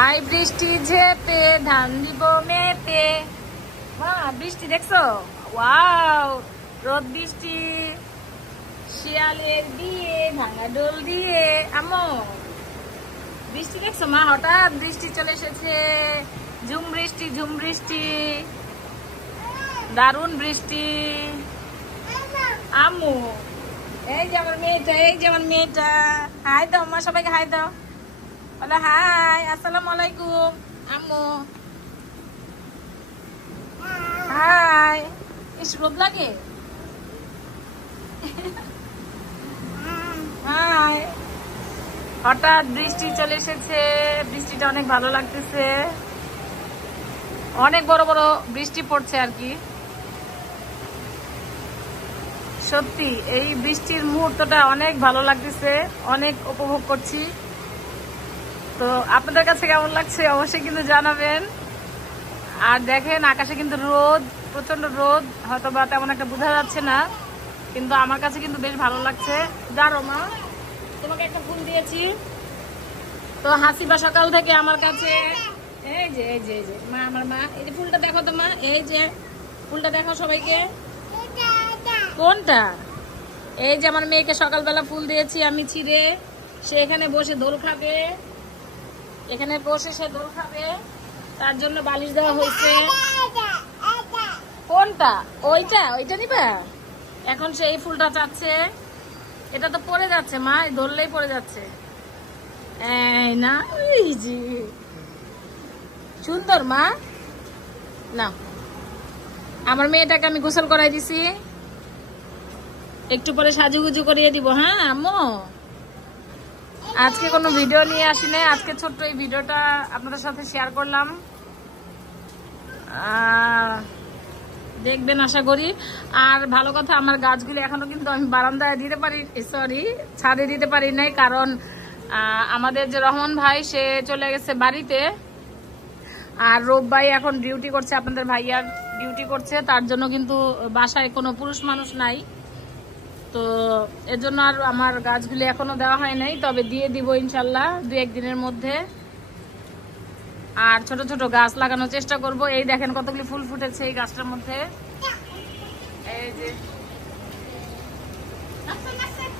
I বৃষ্টি ঝেপে ধান দিব মেপে। মা বৃষ্টি দেখছো? ওয়াও, রোদ বৃষ্টি, শিয়ালের বিয়ে, ভাঙা ডোল দিয়ে। আমো বৃষ্টি দেখছো মা? হঠাৎ বৃষ্টি চলে এসেছে, ঝুম বৃষ্টি, ঝুম বৃষ্টি, দারুণ বৃষ্টি। আম্মু এই যে আমার মেয়েটা, এই যে আমার মেয়েটা। হাই দাও মা, সবাইকে হাই দাও, বলো হাই, আসসালামু আলাইকুম। আম্মু হাই। ইস রোদ লাগে। হাই। হঠাৎ বৃষ্টি চলে এসেছে, বৃষ্টিটা অনেক ভালো লাগতেছে, অনেক বড় বড় বৃষ্টি পড়ছে আর কি। সত্যি এই বৃষ্টির মুহূর্তটা অনেক ভালো লাগতেছে, অনেক উপভোগ করছি। তো আপনাদের কাছে কেমন লাগছে অবশ্যই কিন্তু জানাবেন। আর দেখেন আকাশে কিন্তু রোদ, প্রচন্ড রোদ, হয়তো বা তেমন একটা বোঝা যাচ্ছে না, কিন্তু আমার কাছে কিন্তু বেশ ভালো লাগছে। দাঁড়ো মা, তোমাকে একটা ফুল দিয়েছি। তো হাসিবা সকাল থেকে আমার কাছে, এই যে এই যে এই যে মা, আমার মা, এই যে ফুলটা দেখো তো মা, এই যে ফুলটা দেখো সবাইকে। কোনটা? এই যে আমার মেয়েকে সকালবেলা ফুল দিয়েছি আমি ছিঁড়ে, সে এখানে বসে দোল খাবে, এখানে বসে সে দোল খাবে, তার জন্য বালিশ দেওয়া হয়েছে। কোনটা? ওইটা? ওইটা নিবা? এখন সে এই ফুলটা চাচ্ছে। এটা তো পড়ে যাচ্ছে মা, ধরলেই পড়ে যাচ্ছে। এই না, এই যে সুন্দর মা। না, আমার মেয়েটাকে আমি গোসল করাই দিছি, একটু পরে সাজুগুজু করিয়ে দিব। হ্যাঁ আম্মু, আজকে কোনো ভিডিও নিয়ে আসি নাই, আজকে ছোট্ট এই ভিডিওটা আপনাদের সাথে শেয়ার করলাম, দেখবেন আশা করি। আর ভালো কথা, আমার গাছগুলি এখনো কিন্তু আমি বারান্দায় দিতে পারি, সরি ছাদে দিতে পারি নাই, কারণ আমাদের যে রহমান ভাই সে চলে গেছে বাড়িতে, আর রূপ ভাই এখন ডিউটি করছে, আপনাদের ভাইয়ার ডিউটি করছে, তার জন্য কিন্তু বাসায় কোনো পুরুষ মানুষ নাই। তো এর জন্য আর আমার গাছগুলি এখনো দেওয়া হয় নাই, তবে দিয়ে দিব ইনশাল্লাহ 2-1 দিনের মধ্যে। আর ছোট ছোট গাছ লাগানোর চেষ্টা করব। এই দেখেন কতগুলি ফুল ফুটেছে এই গাছটার মধ্যে। এই যে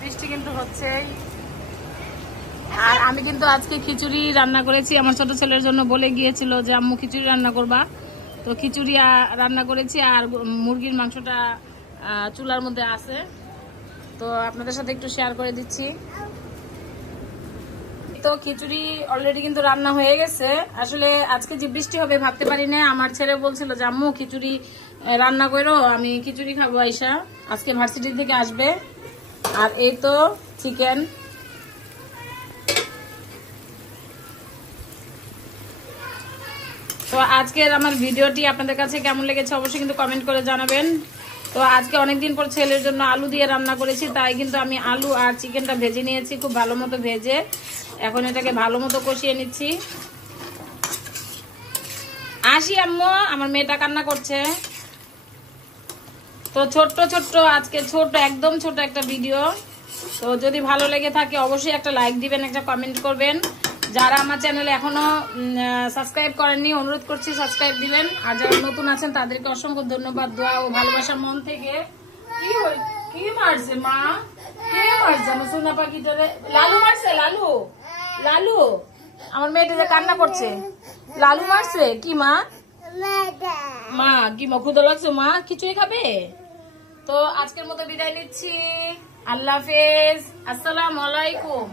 বৃষ্টি কিন্তু হচ্ছে। আর আমি কিন্তু আজকে খিচুড়ি রান্না করেছি, আমার ছোট ছেলের জন্য বলে গিয়েছিল যে আম্মু খিচুড়ি রান্না করবা, তো খিচুড়ি রান্না করেছি। আর মুরগির মাংসটা চুলার মধ্যে আছে, তো আপনাদের সাথে একটু শেয়ার করে দিচ্ছি। তো খিচুড়ি অলরেডি কিন্তু রান্না হয়ে গেছে। আসলে আজকে যে বৃষ্টি হবে ভাবতে পারি না। আমার ছেলে বলছিল যে আম্মু খিচুড়ি রান্না করো, আমি খিচুড়ি খাবো আইসা, আজকে ভার্সিটি থেকে আসবে। আর এই তো চিকেন। তো আজকের আমার ভিডিওটি আপনাদের কাছে কেমন লেগেছে অবশ্যই কিন্তু কমেন্ট করে জানাবেন। তো আজকে অনেকদিন পর ছেলের জন্য আলু দিয়ে রান্না করেছি, তাই কিন্তু আমি আলু আর চিকেনটা ভেজে নিয়েছি খুব ভালো মতো ভেজে। এখন এটাকে ভালো মতো কষিয়ে নিচ্ছি। আসি আম্মু, আমার মেয়েটা কান্না করছে। তো ছোট্ট ছোট্ট আজকে ছোট, একদম ছোট একটা ভিডিও। তো যদি ভালো লেগে থাকে অবশ্যই একটা লাইক দিবেন, একটা কমেন্ট করবেন। যারা আমার চ্যানেলে এখনো সাবস্ক্রাইব করেননি অনুরোধ করছি সাবস্ক্রাইব দিবেন। আর যারা নতুন আছেন তাদেরকে অসংখ্য ধন্যবাদ, দোয়া ও ভালোবাসা মন থেকে। কি মারছে মা? কে মারছে আমার সোনা পাখিটারে? লালু মারছে? লালু? লালু? আমার মেয়েটা যে কান্না করছে, লালু মারছে কি মা? মা কি মা ক্ষুধা লাগছে মা? খিচুড়ি খাবে? তো আজকের মতো বিদায় নিচ্ছি। আল্লাহ হাফেজ, আসসালামু আলাইকুম।